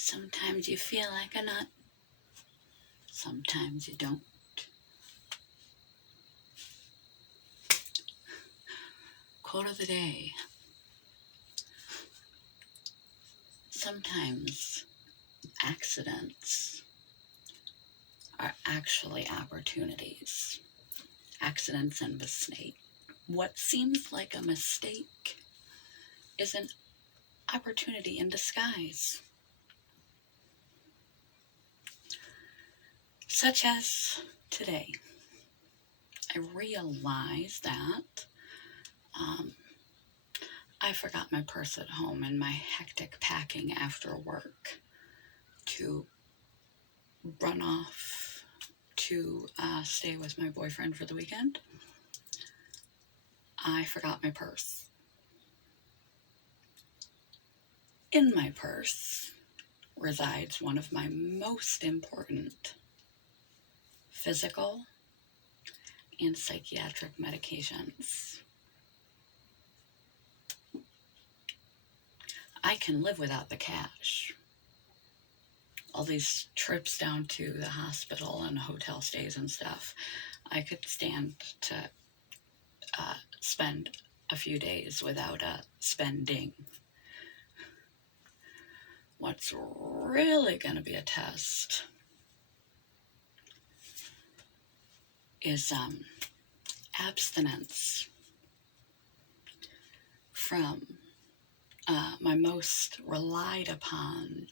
Sometimes you feel like a nut, sometimes you don't. Quote of the day. Sometimes accidents are actually opportunities. Accidents and mistake. What seems like a mistake is an opportunity in disguise. Such as today. I realized that I forgot my purse at home in my hectic packing after work to run off to stay with my boyfriend for the weekend. I forgot my purse. In my purse resides one of my most important physical and psychiatric medications. I can live without the cash. All these trips down to the hospital and hotel stays and stuff, I could stand to spend a few days without spending. What's really going to be a test is abstinence from my most relied upon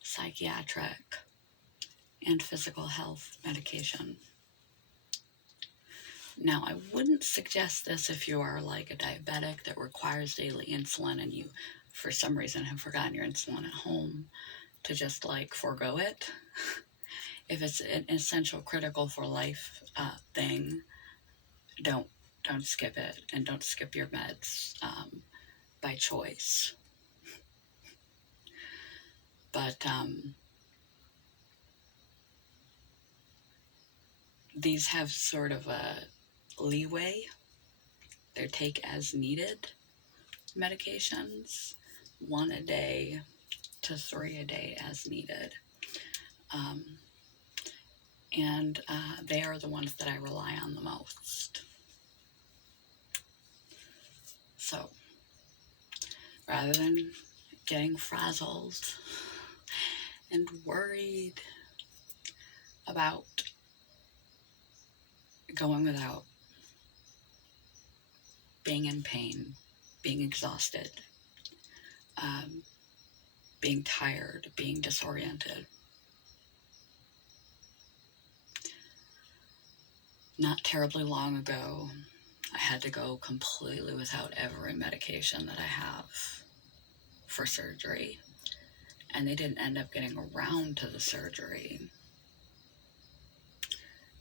psychiatric and physical health medication. Now, I wouldn't suggest this if you are like a diabetic that requires daily insulin and you, for some reason, have forgotten your insulin at home, to just like forego it. If it's an essential, critical for life thing, don't skip it, and don't skip your meds by choice. But these have sort of a leeway. They're take as needed medications, 1 a day to 3 a day as needed. And they are the ones that I rely on the most. So rather than getting frazzled and worried about going without, being in pain, being exhausted, being tired, being disoriented, not terribly long ago, I had to go completely without every medication that I have for surgery. And they didn't end up getting around to the surgery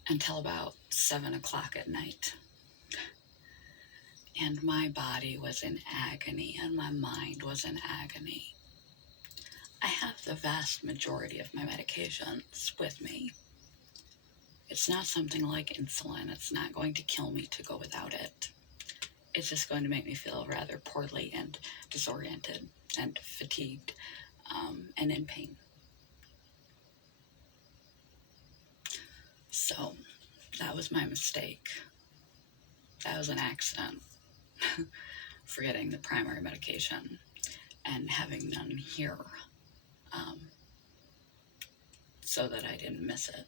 until about 7 o'clock at night. And my body was in agony and my mind was in agony. I have the vast majority of my medications with me. It's not something like insulin. It's not going to kill me to go without it. It's just going to make me feel rather poorly and disoriented and fatigued and in pain. So that was my mistake. That was an accident. Forgetting the primary medication and having none here so that I didn't miss it.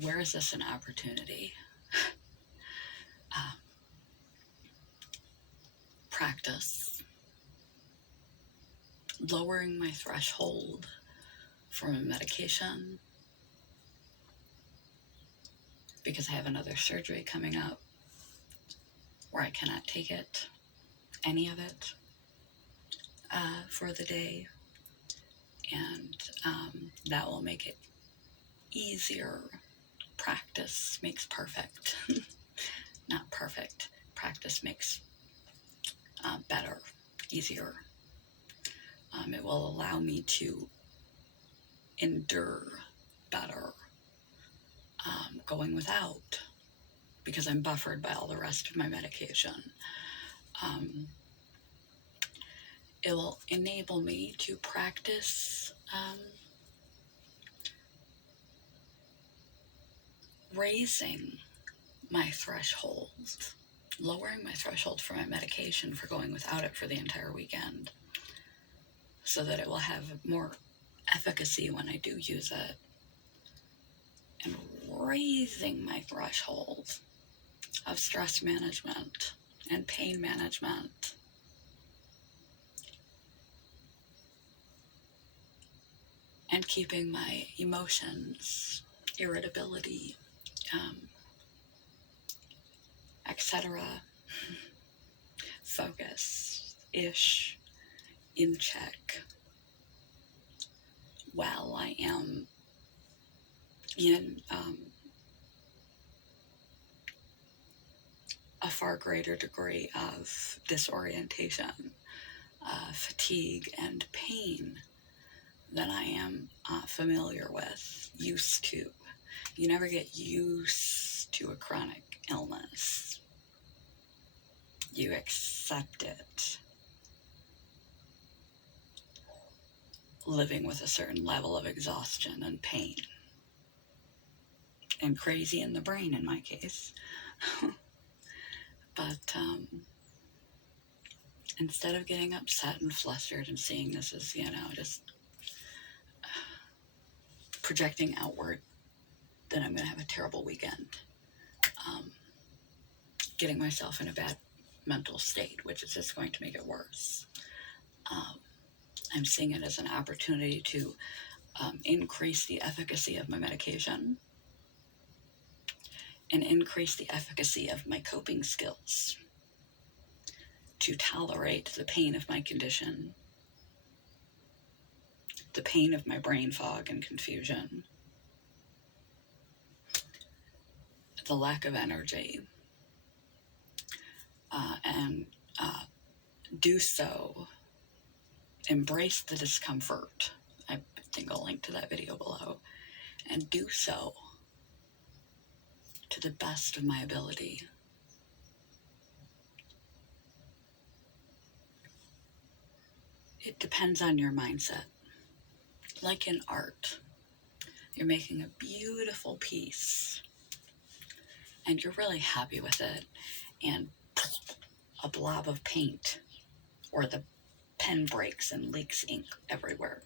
Where is this an opportunity? Practice. Lowering my threshold from a medication because I have another surgery coming up where I cannot take it, any of it, for the day. And that will make it easier. Practice makes perfect. Not perfect. Practice makes better, easier. It will allow me to endure better going without because I'm buffered by all the rest of my medication. It will enable me to practice raising my threshold, lowering my threshold for my medication for going without it for the entire weekend, so that it will have more efficacy when I do use it, and raising my threshold of stress management and pain management, and keeping my emotions, irritability, etc., focus-ish in check while I am in a far greater degree of disorientation, fatigue, and pain than I am familiar with, used to. You never get used to a chronic illness. You accept it, living with a certain level of exhaustion and pain. And crazy in the brain in my case. But instead of getting upset and flustered and seeing this as, just projecting outward that I'm going to have a terrible weekend, getting myself in a bad mental state, which is just going to make it worse. I'm seeing it as an opportunity to increase the efficacy of my medication and increase the efficacy of my coping skills to tolerate the pain of my condition, the pain of my brain fog and confusion, the lack of energy, and do so, embrace the discomfort. I think I'll link to that video below, and do so to the best of my ability. It depends on your mindset. Like in art, you're making a beautiful piece and you're really happy with it, and a blob of paint or the pen breaks and leaks ink everywhere.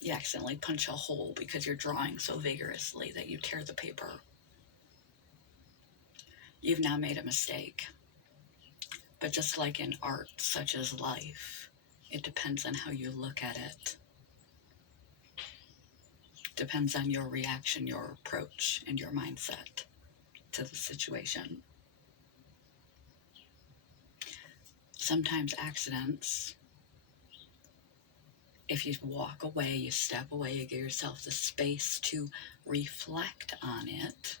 You accidentally punch a hole because you're drawing so vigorously that you tear the paper. You've now made a mistake. But just like in art, such as life, it depends on how you look at it. Depends on your reaction, your approach, and your mindset to the situation. Sometimes accidents, if you walk away, you step away, you give yourself the space to reflect on it,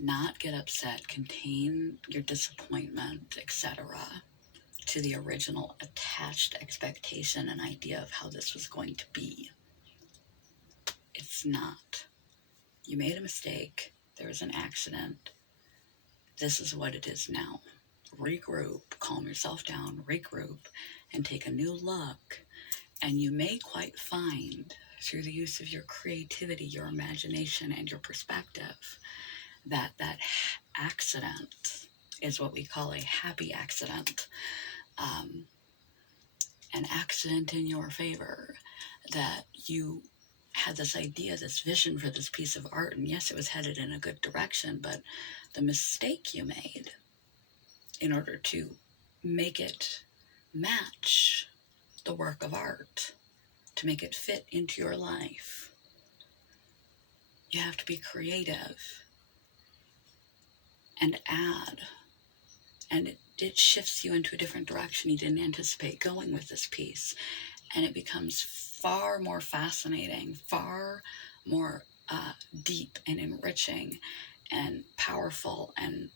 not get upset, contain your disappointment, etc., to the original attached expectation and idea of how this was going to be. It's not. You made a mistake. There was an accident. This is what it is now. Regroup, calm yourself down, regroup, and take a new look. And you may quite find, through the use of your creativity, your imagination, and your perspective, that accident is what we call a happy accident. An accident in your favor, that you had this idea, this vision for this piece of art, and yes, it was headed in a good direction, but the mistake you made in order to make it match the work of art, to make it fit into your life, you have to be creative and add, and it shifts you into a different direction you didn't anticipate going with this piece, and it becomes far more fascinating, far more deep and enriching and powerful and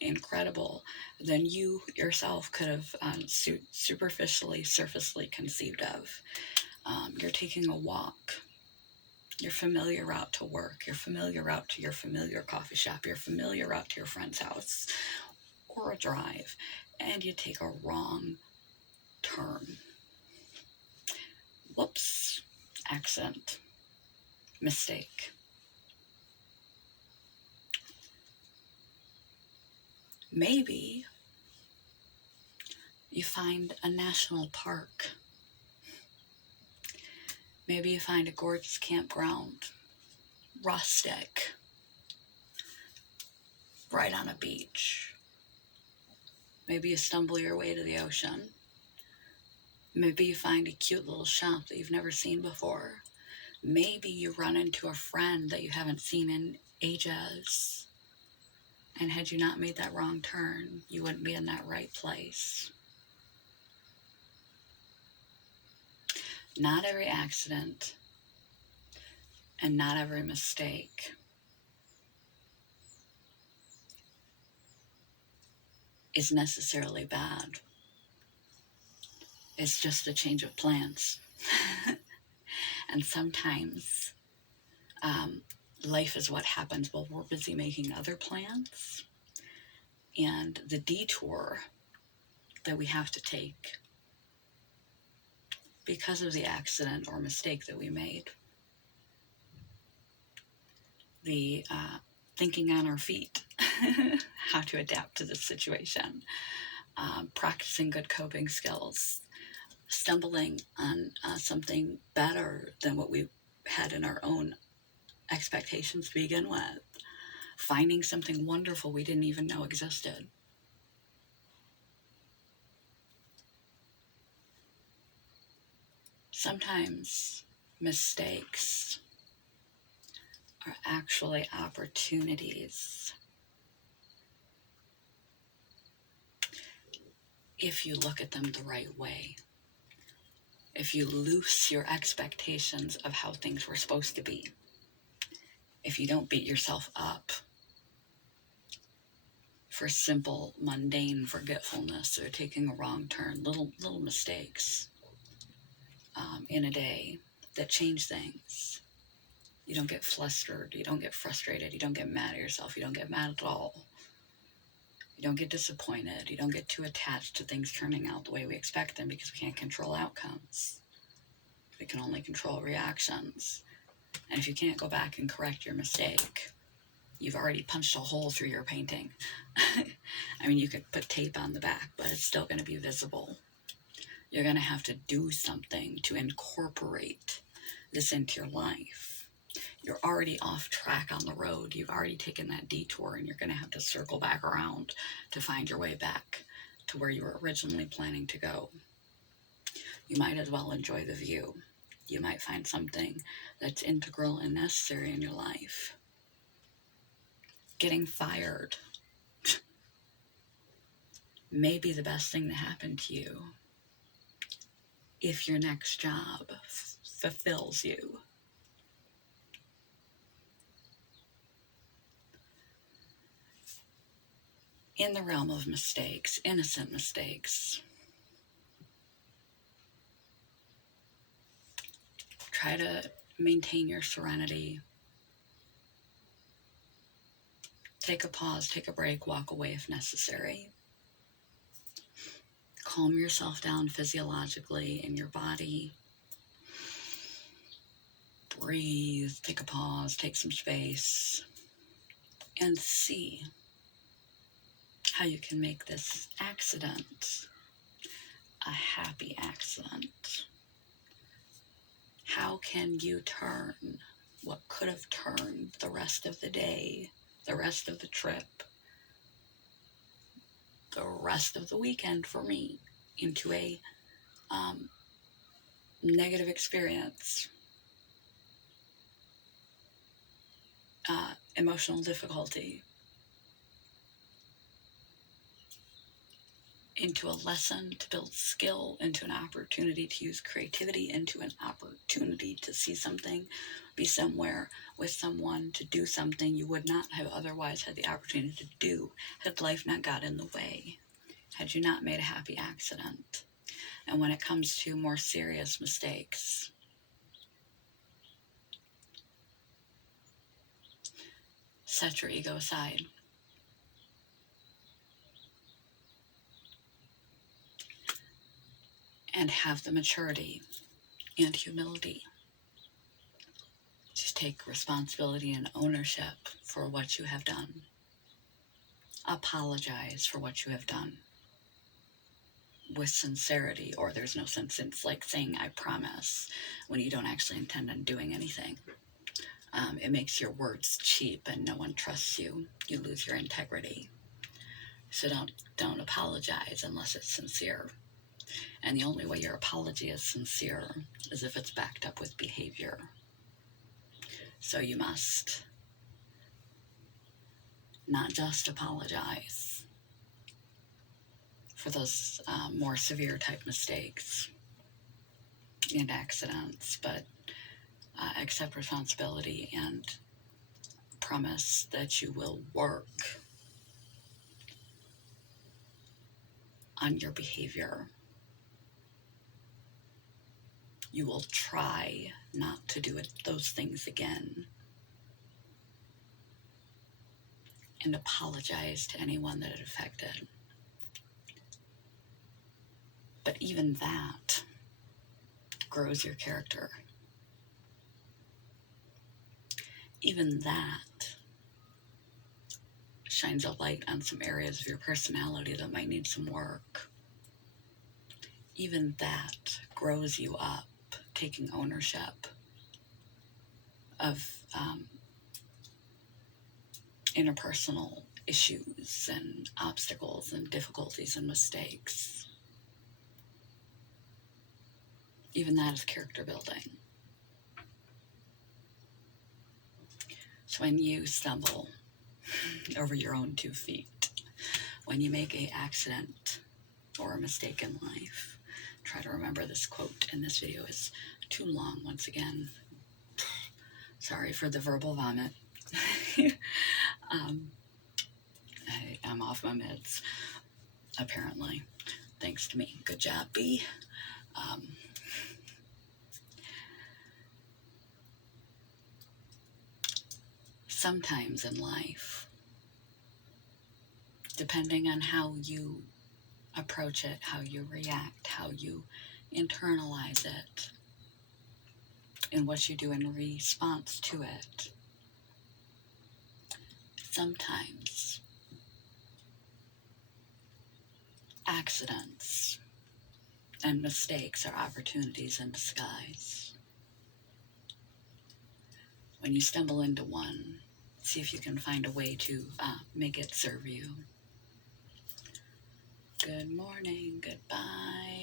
incredible than you yourself could have superficially, surfacely conceived of. You're taking a walk, your familiar route to work, your familiar route to your familiar coffee shop, your familiar route to your friend's house, or a drive, and you take a wrong turn. Whoops, accident, mistake. Maybe you find a national park. Maybe you find a gorgeous campground, rustic, right on a beach. Maybe you stumble your way to the ocean. Maybe you find a cute little shop that you've never seen before. Maybe you run into a friend that you haven't seen in ages. And had you not made that wrong turn, you wouldn't be in that right place. Not every accident and not every mistake is necessarily bad. It's just a change of plans. And sometimes life is what happens while we're busy making other plans. And the detour that we have to take because of the accident or mistake that we made, the thinking on our feet, how to adapt to the situation, practicing good coping skills, stumbling on something better than what we had in our own expectations to begin with, finding something wonderful we didn't even know existed. Sometimes mistakes are actually opportunities if you look at them the right way. If you loose your expectations of how things were supposed to be. If you don't beat yourself up for simple, mundane forgetfulness or taking a wrong turn, little mistakes in a day that change things. You don't get flustered, you don't get frustrated, you don't get mad at yourself, you don't get mad at all. You don't get disappointed, you don't get too attached to things turning out the way we expect them because we can't control outcomes. We can only control reactions. And if you can't go back and correct your mistake, you've already punched a hole through your painting. I mean, you could put tape on the back, but it's still going to be visible. You're going to have to do something to incorporate this into your life. You're already off track on the road. You've already taken that detour, and you're going to have to circle back around to find your way back to where you were originally planning to go. You might as well enjoy the view. You might find something that's integral and necessary in your life. Getting fired may be the best thing to happen to you if your next job fulfills you. In the realm of mistakes, innocent mistakes, try to maintain your serenity. Take a pause, take a break, walk away if necessary. Calm yourself down physiologically in your body. Breathe, take a pause, take some space, and see how you can make this accident a happy accident. How can you turn what could have turned the rest of the day, the rest of the trip, the rest of the weekend for me into a negative experience, emotional difficulty, into a lesson to build skill, into an opportunity to use creativity, into an opportunity to see something, be somewhere with someone, to do something you would not have otherwise had the opportunity to do had life not got in the way, had you not made a happy accident. And when it comes to more serious mistakes, set your ego aside. and have the maturity and humility to take responsibility and ownership for what you have done. Apologize for what you have done with sincerity, or there's no sense. It's like saying I promise when you don't actually intend on doing anything. It makes your words cheap and no one trusts you. You lose your integrity. So don't apologize unless it's sincere. And the only way your apology is sincere is if it's backed up with behavior. So you must not just apologize for those more severe type mistakes and accidents, but accept responsibility and promise that you will work on your behavior. You will try not to do those things again, and apologize to anyone that it affected. But even that grows your character. Even that shines a light on some areas of your personality that might need some work. Even that grows you up, taking ownership of interpersonal issues and obstacles and difficulties and mistakes. Even that is character building. So when you stumble over your own 2 feet, when you make an accident or a mistake in life, try to remember this quote, and this video is too long once again. Sorry for the verbal vomit. I'm off my meds, apparently. Thanks to me. Good job, B. Sometimes in life, depending on how you approach it, how you react, how you internalize it, and what you do in response to it, sometimes accidents and mistakes are opportunities in disguise. When you stumble into one, see if you can find a way to make it serve you. Good morning, goodbye.